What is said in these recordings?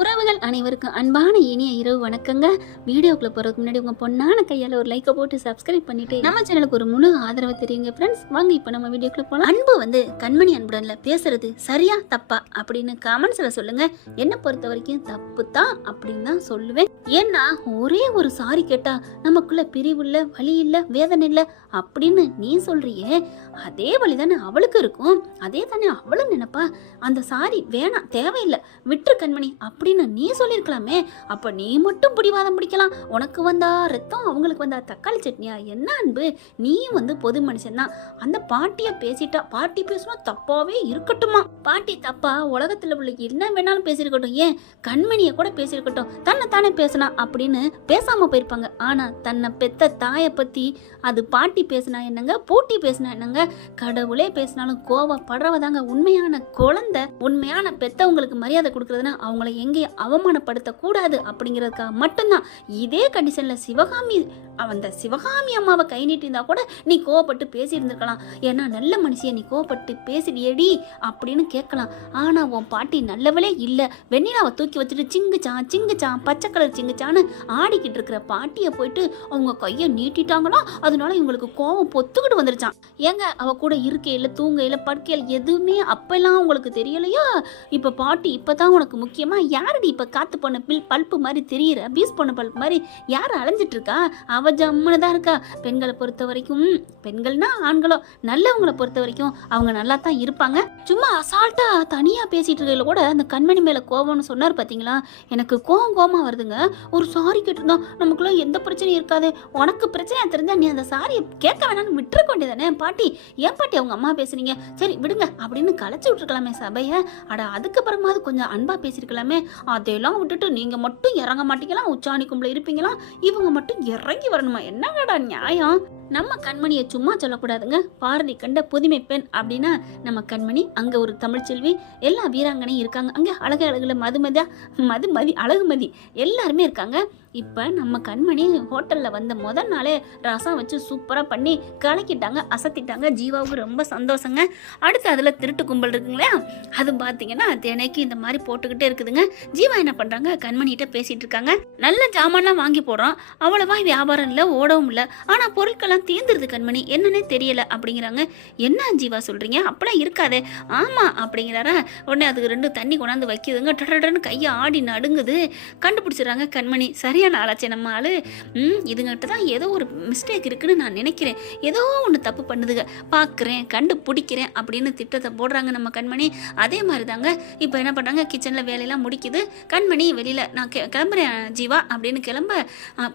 உறவுகள் அனைவருக்கும் அன்பான இனிய இரவு வணக்கங்க. வீடியோக்குள்ள போறதுக்கு முன்னாடி உங்க பொண்ணான கையால ஒரு லைக்கை போட்டு சப்ஸ்கிரைப் பண்ணிட்டு நம்ம சேனலுக்கு ஒரு முழு ஆதரவு தெரியுங்க ஃப்ரெண்ட்ஸ். வாங்க இப்போ நம்ம வீடியோக்குள்ள போலாம். அன்பு கண்மணி அன்புடன்ல பேசுறது சரியா தப்பா அப்படின்னு கமெண்ட்ஸ்ல சொல்லுங்க. என்னை பொறுத்த வரைக்கும் தப்பு தான் அப்படின்னு தான் சொல்லுவேன். ஏன்னா ஒரே ஒரு சாரி கேட்டா நமக்குள்ள பிரிவு இல்ல, வலி இல்ல, வேதனை இல்ல அப்படின்னு நீ சொல்றியே, அதே வழிதானே அவளுக்கு இருக்கும். அதே தானே அவளும் நினைப்பா. அந்த சாரி வேணாம், தேவையில்லை, விட்டுரு கண்மணி அப்படின்னு நீ சொல்லியிருக்கலாமே. அப்ப நீ மட்டும் பிடிவாதம் பிடிக்கலாம். உனக்கு வந்தா ரத்தம், அவங்களுக்கு வந்தா தக்காளி சட்னியா? என்ன அன்பு, நீயும் பொது மனுஷன் தான். அந்த பாட்டிய பேசிட்டா, பாட்டி பேசினா தப்பாவே இருக்கட்டுமா? பாட்டி தப்பா உலகத்துல உள்ள என்ன வேணாலும் பேசியிருக்கட்டும், ஏன் கண்மணிய கூட பேசியிருக்கட்டும், தன்னை தானே பேசினா அப்படின்னு பேசாம போயிருப்பாங்க. ஆனா தன்னை பெத்த தாயை பத்தி அது பாட்டி பேசினா என்னங்க, பூட்டி பேசினா என்னங்க, கடவுளே பேசினாலும் கோவப்படுறவதாங்க உண்மையான குழந்தை. உண்மையான பெத்தவங்களுக்கு மரியாதை கொடுக்கறதுன்னா அவங்கள எங்கேயும் அவமானப்படுத்த கூடாது அப்படிங்கிறதுக்காக மட்டும்தான். இதே கண்டிஷன்ல சிவகாமி அம்மாவை கை நீட்டிருந்தா கூட நீ கோவப்பட்டு பேசி இருந்திருக்கலாம். ஏன்னா நல்ல மனுஷிய நீ கோவப்பட்டு பேசிடியடி அப்படின்னு கேட்கலாம். ஆனா உன் பாட்டி நல்லவளே இல்லை. வெண்ணிலாவை தூக்கி வச்சுட்டு சிங்குச்சான் பச்சை கலர் சிங்குச்சான்னு ஆடிக்கிட்டு இருக்கிற பாட்டியை போயிட்டு அவங்க கையை நீட்டிட்டாங்களா, அதனால இவங்களுக்கு கோவம் பொத்துக்கிட்டு வந்துருச்சான். ஏங்க அவ கூட இருக்கையில தூங்கையில படுக்கையில் எதுவுமே அப்பெல்லாம் உங்களுக்கு தெரியலையா? இப்ப பாட்டி இப்பதான் உனக்கு முக்கியமா? யாரடி இப்ப காத்து போன பல்ப்பு மாதிரி தெரியுற, பீஸ் போன பல்ப்பு மாதிரி யார் அலைஞ்சிட்டு இருக்கா? அவ ஜம்முன்னு தான் இருக்கா. பெண்களை பொறுத்த வரைக்கும், பெண்கள்னா ஆண்களோ நல்லவங்களை பொறுத்த வரைக்கும் அவங்க நல்லா தான் இருப்பாங்க. சும்மா அசால்ட்டா தனியா பேசிட்டு இருக்கையில கூட அந்த கண்மணி மேல கோபம்னு சொன்னார் பாத்தீங்களா? எனக்கு கோவமா வருதுங்க. ஒரு சாரி கேட்டிருந்தா நமக்குள்ள எந்த பிரச்சனையும் இருக்காது. உனக்கு பிரச்சனையா தெரிஞ்சா நீ அந்த சாரியை கேட்க வேணாம்னு விட்டுருக்க வேண்டியதானே? பாட்டி ஏன் பாட்டி அவங்க அம்மா பேசுறீங்க, சரி விடுங்க அப்படின்னு கலைச்சி விட்டுருக்கலாமே சபைய. அட அதுக்கப்புறமாவது கொஞ்சம் அன்பா பேசிருக்கலாமே. அதெல்லாம் விட்டுட்டு நீங்க மட்டும் இறங்க மாட்டீங்களா, உச்சாணி கும்பல இருப்பீங்களா, இவங்க மட்டும் இறங்கி வரணுமா? என்னங்கடா நியாயம்? நம்ம கண்மணியை சும்மா சொல்லக்கூடாதுங்க. பாரதி கண்ட புதுமை பெண் அப்படின்னா நம்ம கண்மணி. அங்க ஒரு தமிழ்ச்செல்வி, எல்லா வீராங்கனையும் இருக்காங்க. அங்க அழகுல மதுமதி அழகுமதி எல்லாருமே இருக்காங்க. இப்போ நம்ம கண்மணி ஹோட்டலில் வந்த முதல் நாளே ரசம் வச்சு சூப்பராக பண்ணி கலக்கிட்டாங்க, அசத்திட்டாங்க. ஜீவாவுக்கு ரொம்ப சந்தோஷங்க. அடுத்து அதில் திருட்டு கும்பல் இருக்குங்களா, அது பார்த்தீங்கன்னா தினைக்கு இந்த மாதிரி போட்டுக்கிட்டே இருக்குதுங்க. ஜீவா என்ன பண்ணுறாங்க, கண்மணிகிட்ட பேசிகிட்டு இருக்காங்க. நல்ல ஜாமான்லாம் வாங்கி போடுறோம், அவ்வளோவா வியாபாரம் இல்லை, ஓடவும் இல்லை. ஆனால் பொருட்கள்லாம் தீர்ந்துருது கண்மணி, என்னன்னே தெரியல அப்படிங்கிறாங்க. என்ன ஜீவா சொல்கிறீங்க, அப்பெல்லாம் இருக்காதே. ஆமாம் அப்படிங்கிறாரா. உடனே அதுக்கு 2 தண்ணி கொண்டாந்து வைக்கிதுங்க. டடன்னு கையை ஆடி நடுங்குது. கண்டுபிடிச்சிடுறாங்க கண்மணி. சரி ஆளாச்சே நம்ம ஆளு, இதுங்கிட்ட தான் ஏதோ ஒரு மிஸ்டேக் இருக்குன்னு நான் நினைக்கிறேன், ஏதோ ஒன்று தப்பு பண்ணுதுங்க, பார்க்குறேன், கண்டுபிடிக்கிறேன் அப்படின்னு திட்டத்தை போடுறாங்க நம்ம கண்மணி. அதே மாதிரி தாங்க இப்போ என்ன பண்ணுறாங்க, கிச்சனில் வேலையெல்லாம் முடிக்குது. கண்மணி வெளியில் நான் கிளம்புறேன் ஜீவா அப்படின்னு கிளம்ப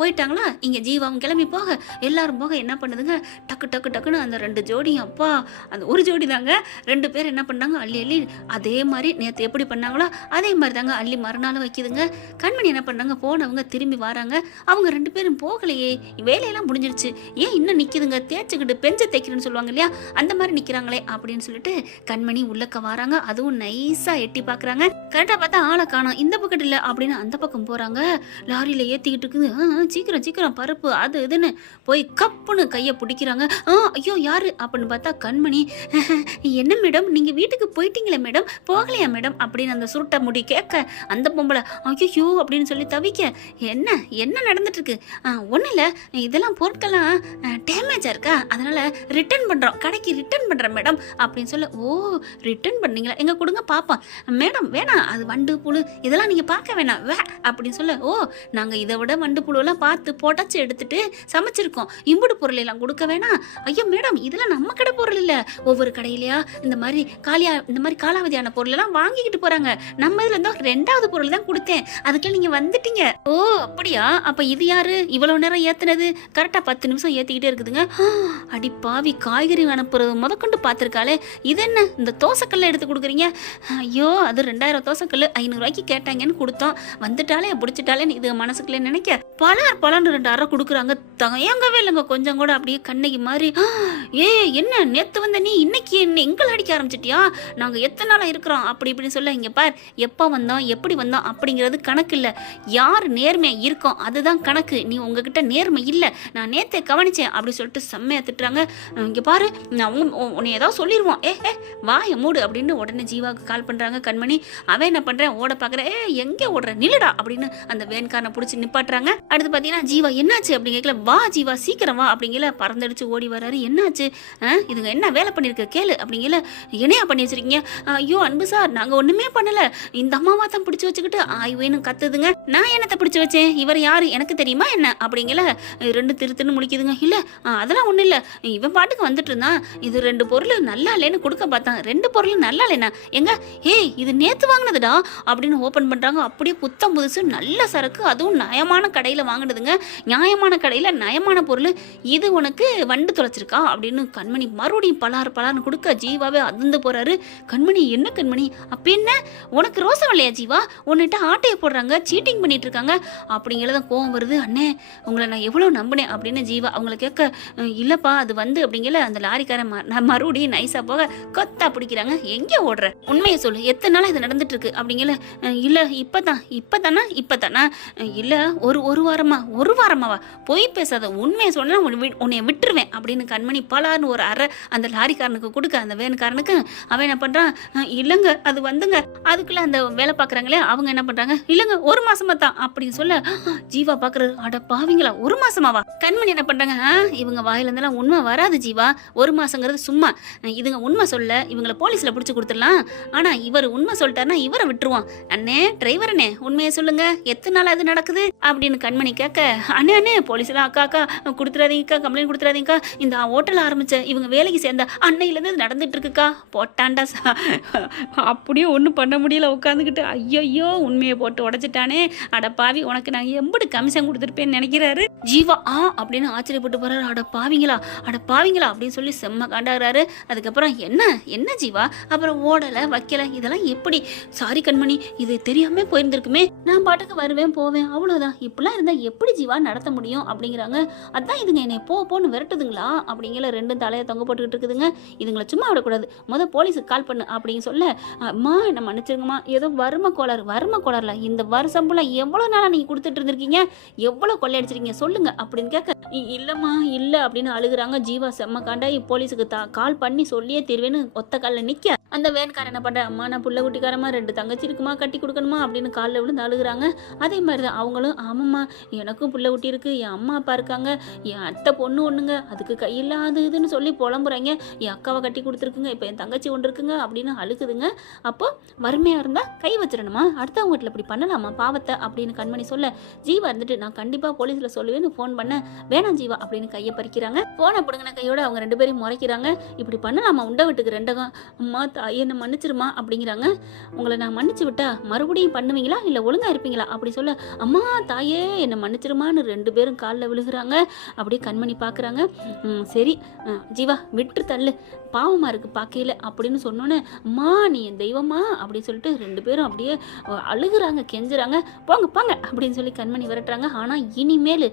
போயிட்டாங்களா. இங்கே ஜீவாவும் கிளம்பி போக, எல்லாரும் போக என்ன பண்ணுதுங்க, டக்குன்னு அந்த 2 ஜோடியும், அப்பா அந்த ஒரு ஜோடி தாங்க 2 பேர் என்ன பண்ணாங்க, அள்ளி அதே மாதிரி நேற்று எப்படி பண்ணாங்களோ அதே மாதிரி தாங்க அள்ளி மறுநாள் வைக்குதுங்க. கண்மணி என்ன பண்ணுறாங்க, போனவங்க திரும்பி வராங்க. அவங்க 2 பேரும் போகலையே, வேலையெல்லாம் முடிஞ்சிருச்சு, ஏன் இன்னும் நிக்குதுங்க, தேய்ச்சிக்கிட்டு பெஞ்ச தேய்க்கிறேன்னு சொல்லுவாங்க இல்லையா, அந்த மாதிரி நிக்கிறாங்களே அப்படின்னு சொல்லிட்டு கண்மணி உள்ளக்க வராங்க. அதுவும் நைஸா எட்டி பாக்குறாங்க. கரெக்டா பார்த்தா ஆளை காணோம். இந்த பக்கம் இல்ல அப்படின்னு அந்த பக்கம் போறாங்க. லாரியில ஏத்திக்கிட்டு இருக்குது. சீக்கிரம் பருப்பு அது இதுன்னு போய் கப்புன்னு கையை பிடிக்கிறாங்க. ஐயோ யாரு அப்படின்னு பார்த்தா கண்மணி. என்ன மேடம், நீங்க வீட்டுக்கு போயிட்டீங்களே மேடம், போகலையா மேடம் அப்படின்னு அந்த சுருட்ட முடி கேட்க, அந்த பொம்பளை ஐயோ அப்படின்னு சொல்லி தவிக்க, என்ன நடந்துட்டு இருக்கு? ஒன்றும் இல்லை, இதெல்லாம் பொருட்கள்லாம் டேமேஜாக இருக்கா, அதனால ரிட்டர்ன் பண்ணுறோம், கடைக்கு ரிட்டர்ன் பண்ணுறேன் மேடம் அப்படின்னு சொல்ல. ஓ ரிட்டர்ன் பண்ணீங்களா, எங்க கொடுங்க பார்ப்போம். மேடம் வேணாம், அது வண்டு புழு இதெல்லாம் நீங்கள் பார்க்க வேணாம் அப்படின்னு சொல்ல. ஓ நாங்கள் இதை விட வண்டு புழுவெல்லாம் பார்த்து போட்டாச்சு எடுத்துட்டு சமைச்சிருக்கோம், இம்புடு பொருள் எல்லாம் கொடுக்க வேணாம். ஐயோ மேடம் இதெல்லாம் நம்ம கடை பொருள் இல்லை, ஒவ்வொரு கடையிலையா இந்த மாதிரி காலாவதியான பொருள் எல்லாம் வாங்கிக்கிட்டு போகிறாங்க, நம்ம இதில் இருந்தோ 2வது பொருள் தான் கொடுத்தேன், அதுக்குள்ள நீங்கள் வந்துட்டீங்க. ஓ அப்படியா, அப்ப இது யாரு இவ்வளவு நேரம் ஏத்துனது? கரெக்டா 10 நிமிஷம் ஏத்திக்கிட்டே இருக்குதுங்க. அடி பாவி, காய்கறி அனுப்புறது முதற்கொண்டு பார்த்துருக்காளே, இது என்ன இந்த தோசைக்கல்ல எடுத்து கொடுக்குறீங்க? ஐயோ அது 2000 தோசைக்கல் 500 ரூபாய்க்கு கேட்டாங்கன்னு கொடுத்தோம், வந்துட்டாலே பிடிச்சிட்டாலேன்னு இது மனசுக்குள்ளே நினைக்க பலர் 2 அரை கொடுக்குறாங்க. தயங்கவே இல்லைங்க கொஞ்சம் கூட. அப்படியே கண்ணகி மாதிரி, என்ன நேத்து வந்த நீ இன்னைக்கு என்ன எங்களை அடிக்க ஆரம்பிச்சிட்டியா, நாங்க எத்தனை நாளா இருக்கிறோம் அப்படி இப்படின்னு சொல்ல. இங்க பார், எப்போ வந்தோம் எப்படி வந்தோம் அப்படிங்கிறது கணக்கு இல்லை, யார் நேர்மையா இருக்கோம், அதுதான் கணக்கு. நீ உங்ககிட்ட நேர்மை இல்லை, நான் நேற்று கவனிச்சேன் அப்படி சொல்லிட்டு செம்மையா திட்டுறாங்க. இங்கே பாரு, நான் உன்னை ஏதாவது சொல்லிடுவோம், வாய மூடு அப்படின்னு உடனே ஜீவாவுக்கு கால் பண்ணுறாங்க கண்மணி. அவன் என்ன பண்ணுறேன், ஓட பார்க்குறேன். எங்கே ஓடுற, நில்லுடா அப்படின்னு அந்த வேன்காரனை பிடிச்சி நிப்பாட்டுறாங்க. அடுத்து பார்த்தீங்கன்னா ஜீவா என்னாச்சு அப்படின்னு கேட்கல. வா ஜீவா சீக்கிரம் வா அப்படிங்கல பறந்தடிச்சு ஓடி வர்றாரு. என்னாச்சு, இதுங்க என்ன வேலை பண்ணியிருக்கு கேளு அப்படிங்கல. என்னையா பண்ணி வச்சிருக்கீங்க? ஐயோ அன்பு சார், நாங்கள் ஒன்றுமே பண்ணலை, இந்த அம்மாவா தான் பிடிச்சி வச்சுக்கிட்டு ஆய்வேன்னு கத்துதுங்க. நான் என்னத்தை பிடிச்சி வச்சேன், இவர் யாரு எனக்கு தெரியுமா என்ன அப்படிங்கல. ரெண்டு திருத்துன்னு முடிக்குதுங்க. இல்லை அதெல்லாம் ஒன்றும் இல்லை, இவன் பாட்டுக்கு வந்துட்டு இருந்தான், இது 2 பொருள் நல்லா இல்லைன்னு கொடுக்க பார்த்தான், 2 பொருள் நல்லா இல்லைண்ணா எங்க, இது நேற்று வாங்கினதுடா அப்படின்னு ஓப்பன் பண்ணுறாங்க. அப்படியே புத்தம் புதுசு நல்ல சரக்கு, அதுவும் நயமான கடையில் வாங்கினதுங்க. நியாயமான கடையில் நயமான பொருள், இது உனக்கு வண்டு தொலைச்சிருக்கா அப்படின்னு கண்மணி மறுபடியும் பலார்னு கொடுக்க ஜீவாவே அதிர்ந்து போறாரு. கண்மணி என்ன கண்மணி, அப்ப என்ன உனக்கு ரோசம் இல்லையா ஜீவா, உன்னிட்ட ஆட்டையை போடுறாங்க, சீட்டிங் பண்ணிட்டு இருக்காங்க அப்படிங்கிறதான் கோவம் வருது. அண்ணே உங்களை நான் எவ்வளோ நம்பினேன் அப்படின்னு ஜீவா அவங்களை கேட்க, இல்லப்பா அது வந்து அப்படிங்கல. அந்த லாரிக்காரன் மறுபடியும் நைஸா போக கொத்தா பிடிக்கிறாங்க. எங்கே ஓடுற, உண்மையை சொல்லு, எத்தனை நாளா இது நடந்துட்டு இருக்கு அப்படிங்கல. இல்ல இப்பதானா இல்ல ஒரு வாரமாவா, பொய் பேசாத, உண்மையை சொன்னா உன்னை விட்டுருவேன் அப்படின்னு கண்மணி பலார்னு ஒரு அரை அந்த லாரிக்காரனுக்கு கொடுக்க, அந்த வேனுக்காரனுக்கு அவன் என்ன பண்றான், இல்லங்க அது வந்துங்க. அதுக்குள்ள அந்த வேலை பார்க்குறாங்களே அவங்க என்ன பண்றாங்க, இல்லங்க 1 மாசமா தான் அப்படின்னு சொல்ல ஜீவா பாக்குறது. அட பாவீங்களா, 1 மாசமாவா? கண்மணி என்ன பண்றாங்க, இவங்க வாயில இருந்தெல்லாம் உண்மை வராது ஜீவா, 1 மாசங்கிறது சும்மா, இதுங்க உண்மை சொல்ல இவங்களை போலீஸ்ல பிடிச்சி கொடுத்துடலாம், ஆனா இவர் உண்மை சொல்லிட்டாருன்னா இவரை விட்டுருவான். அண்ணே டிரைவர் அண்ணே உண்மையை சொல்லுங்க, எத்தனை நாள் அது நடக்குது அப்படின்னு கண்மணி கேட்க, அண்ணே போலீஸ்ல அக்கா கொடுத்துடாதீங்கக்கா, கம்ப்ளைண்ட் கொடுத்துடாதீங்கக்கா, இந்த ஹோட்டல் ஆரம்பிச்ச இவங்க வேலைக்கு சேர்ந்த அன்னையிலேருந்து நடந்துட்டு இருக்குக்கா. போட்டாண்டா அப்படியே ஒன்றும் பண்ண முடியல, உட்காந்துக்கிட்டு ஐயோ உண்மையை போட்டு உடைச்சிட்டானே, அடப்பாவி உனக்கு நான் எம்படி கமிஷன் கொடுத்துருப்பேன்னு நினைக்கிறாரு ஜீவா. அப்படின்னு ஆச்சரியப்பட்டு போறாரு. அட பாவிங்களா அப்படின்னு சொல்லி செம்ம காண்டாகிறாரு. அதுக்கப்புறம் என்ன ஜீவா, அப்புறம் ஓடலை வைக்கல, இதெல்லாம் எப்படி, சாரி கண்மணி இது தெரியாம போயிருந்திருக்குமே, நான் பாட்டுக்கு வருவேன் போவேன் அவ்வளோதான், இப்படிலாம் இருந்தால் எப்படி ஜீவா நடத்த முடியும் அப்படிங்கிறாங்க. அதான் இதுங்க என்னை போன்னு விரட்டுதுங்களா அப்படிங்கிற 2 தலையை தொங்க போட்டுக்கிட்டு இருக்குதுங்க. இதுங்களை சும்மா விடக்கூடாது, போலீஸுக்கு கால் பண்ணு அப்படின்னு சொல்ல, அம்மா என்ன மன்னிச்சிருங்கம்மா, ஏதோ வறுமை கோளாறுல இந்த வருஷம்புல எவ்வளோ நாளாக நீங்கள் கொடுத்துட்டு இருந்திருக்கீங்க, எவ்வளோ கொள்ளையடிச்சிருக்கீங்க சொல்லுங்க அப்படின்னு கேட்க, இல்லைம்மா இல்லை அப்படின்னு அழுகுறாங்க. ஜீவா செம்ம காண்டாய் போலீஸுக்கு கால் பண்ணி சொல்லியே தீர்வேன்னு ஒத்த காலில் நிற்க, அந்த வேன்காரன் என்ன பண்ணுறேன், அம்மா நான் புள்ள குட்டிக்காரமா 2 தங்கச்சி இருக்குமா கட்டி கொடுக்கணுமா அப்படின்னு காலில் விழுந்து அழுகுறாங்க. அதே மாதிரி தான் அவங்களும், ஆமாம்மா எனக்கும் புள்ள குட்டி இருக்கு, என் அம்மா அப்பா இருக்காங்க, என் அத்தை பொண்ணு ஒன்றுங்க, அதுக்கு கையில்லாது இதுன்னு சொல்லி புலம்புறாங்க, என் அக்காவை கட்டி கொடுத்துருக்குங்க, இப்போ என் தங்கச்சி ஒன்று இருக்குங்க அப்படின்னு அழுகுதுங்க. அப்போ வறுமையாக இருந்தால் கை வச்சிடணுமா, அடுத்தவங்க வீட்டில் இப்படி பண்ணலாமா பாவத்தை அப்படின்னு கண்மணி சொல்ல, ஜீவா இருந்துட்டு நான் கண்டிப்பாக போலீஸில் சொல்லுவேன்னு ஃபோன் பண்ண, வேணாம் ஜீவா அப்படின்னு கையை பறிக்கிறாங்க. ஃபோனை பிடுங்கின கையோட அவங்க 2 பேரையும் முறைக்கிறாங்க. இப்படி பண்ணலாமா உண்டை வீட்டுக்கு 2 அம்மா தாய் என்ன மன்னிச்சிருமா அப்படிங்கிறாங்க. உங்களை நான் மன்னிச்சு விட்டா மறுபடியும் பண்ணுவீங்களா இல்லை ஒழுங்கா இருப்பீங்களா அப்படி சொல்ல, அம்மா தாயே என்னை மன்னிச்சிருமான்னு 2 பேரும் காலில் விழுகிறாங்க. அப்படியே கண்மணி பார்க்குறாங்க. சரி ஜீவா விட்டு தள்ளு, பாவமாக இருக்குது பார்க்கையில் அப்படின்னு சொன்னோன்னே, அம்மா நீ என் தெய்வமா அப்படின்னு சொல்லிட்டு 2 பேரும் அப்படியே அழுகுறாங்க, கெஞ்சுறாங்க. போங்க அப்படின்னு சொல்லி கண்மணி விரட்டுறாங்க. ஆனால் இனிமேல்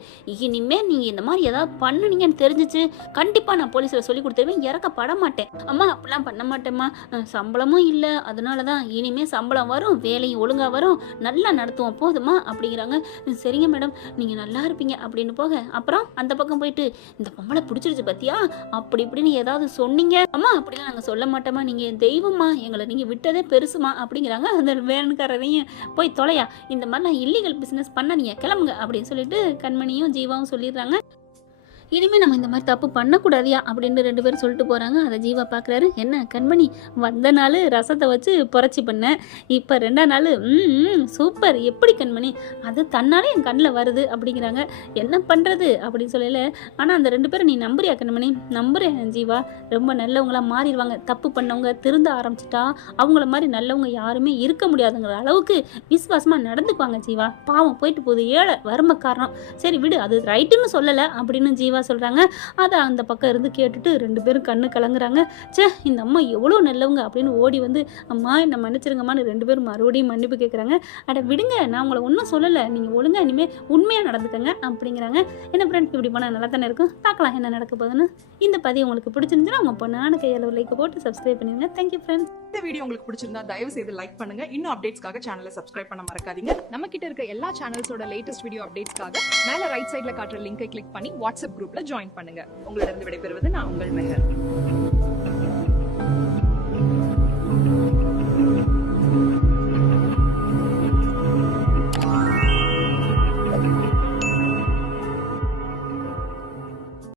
நீங்கள் இந்த மாதிரி ஏதாவது பண்ணுனீங்கன்னு தெரிஞ்சிச்சு கண்டிப்பாக நான் போலீஸில் சொல்லி கொடுத்துருவேன், இறக்கப்பட மாட்டேன். அம்மா அப்படிலாம் பண்ண மாட்டேம்மா, சம்பளமும் இல்லை, அதனால தான் இனிமேல் சம்பளம் வரும், வேலையும் ஒழுங்காக வரும், நல்லா நடத்துவோம் போதுமா அப்படிங்கிறாங்க. சரிங்க மேடம் நீங்கள் நல்லா இருப்பீங்க அப்படின்னு போக, அப்புறம் அந்த பக்கம் போயிட்டு, இந்த பொம்பளை பிடிச்சிருச்சு பத்தியா அப்படி இப்படின்னு ஏதாவது சொன்னீங்க, அம்மா அப்படிலாம் நாங்கள் சொல்ல மாட்டோமா, நீங்கள் தெய்வமா, எங்களை நீங்கள் விட்டதே பெருசுமா அப்படிங்கிறாங்க. அந்த வேனுக்காரரையும் போய் தொலையா, இந்த மாதிரிலாம் இல்லீகல் பிஸ்னஸ் பண்ணாதீங்க கிளம்புங்க அப்படின்னு சொல்லிட்டு கண்மணியும் ஜீவாவும் சொல்லிடுறாங்க. இனிமேல் நம்ம இந்த மாதிரி தப்பு பண்ணக்கூடாதியா அப்படின்னு 2 பேரும் சொல்லிட்டு போகிறாங்க. அதை ஜீவா பார்க்குறாரு. என்ன கண்மணி வந்த நாள் ரசத்தை வச்சு புரட்சி பண்ணேன், இப்போ 2ஆம் நாள் சூப்பர், எப்படி கண்மணி அது தன்னாலே என் கண்ணில் வருது அப்படிங்கிறாங்க. என்ன பண்ணுறது அப்படின்னு சொல்லல. ஆனால் அந்த 2 பேரும் நீ நம்புறியா கண்மணி? நம்புறேன் ஜீவா, ரொம்ப நல்லவங்களாக மாறிடுவாங்க, தப்பு பண்ணவங்க திருந்த ஆரம்பிச்சிட்டா அவங்கள மாதிரி நல்லவங்க யாருமே இருக்க முடியாதுங்கிற அளவுக்கு விசுவாசமாக நடந்துக்குவாங்க ஜீவா. பாவம் போயிட்டு போகுது, ஏழை வறுமை காரணம், சரி விடு அது ரைட்டுன்னு சொல்லலை அப்படின்னு ஜீவா சொல்கிறாங்க. அதை அந்த பக்கம் இருந்து கேட்டுட்டு 2 பேரும் கண்ணு கலங்குறாங்க. இந்த அம்மா எவ்வளோ நல்லவங்க அப்படின்னு ஓடி வந்து, அம்மா என்னை மன்னிச்சிருங்கம்மான்னு 2 பேரும் மறுபடியும் மன்னிப்பு கேட்குறாங்க. அட விடுங்க நான் உங்களை ஒன்றும் சொல்லலை, நீங்கள் ஒழுங்காக இனிமேல் உண்மையாக நடந்துக்கங்க அப்படிங்கிறாங்க. என்ன ஃப்ரெண்ட் இப்படி போனால் நல்லா தானே இருக்கும், பார்க்கலாம் என்ன நடக்க போகுதுன்னு. இந்த பதிவு உங்களுக்கு பிடிச்சிருந்துச்சுன்னா உங்கள் பொண்ணான கையால் ஒரு லைக் போட்டு சப்ஸ்கிரைப் பண்ணிடுங்க. Thank you friends. இந்த வீடியோ உங்களுக்கு பிடிச்சிருந்தா தயவு செய்து லைக் பண்ணுங்க. இன்னும் அப்டேட்ஸ்க்காக சேனலை சப்ஸ்கிரைப் பண்ண மறக்காதீங்க. நம்ம கிட்ட இருக்க எல்லா சேனல்ஸோட லேட்டஸ்ட் வீடியோ அப்டேட்ஸ்க்காக மேல ரைட் சைடுல காட்டுற லிங்கை கிளிக் பண்ணி வாட்ஸ்அப் குரூப்ல ஜாயின் பண்ணுங்க. உங்களிடம் விடைபெறுவது நான் உங்கள் மெஹர்.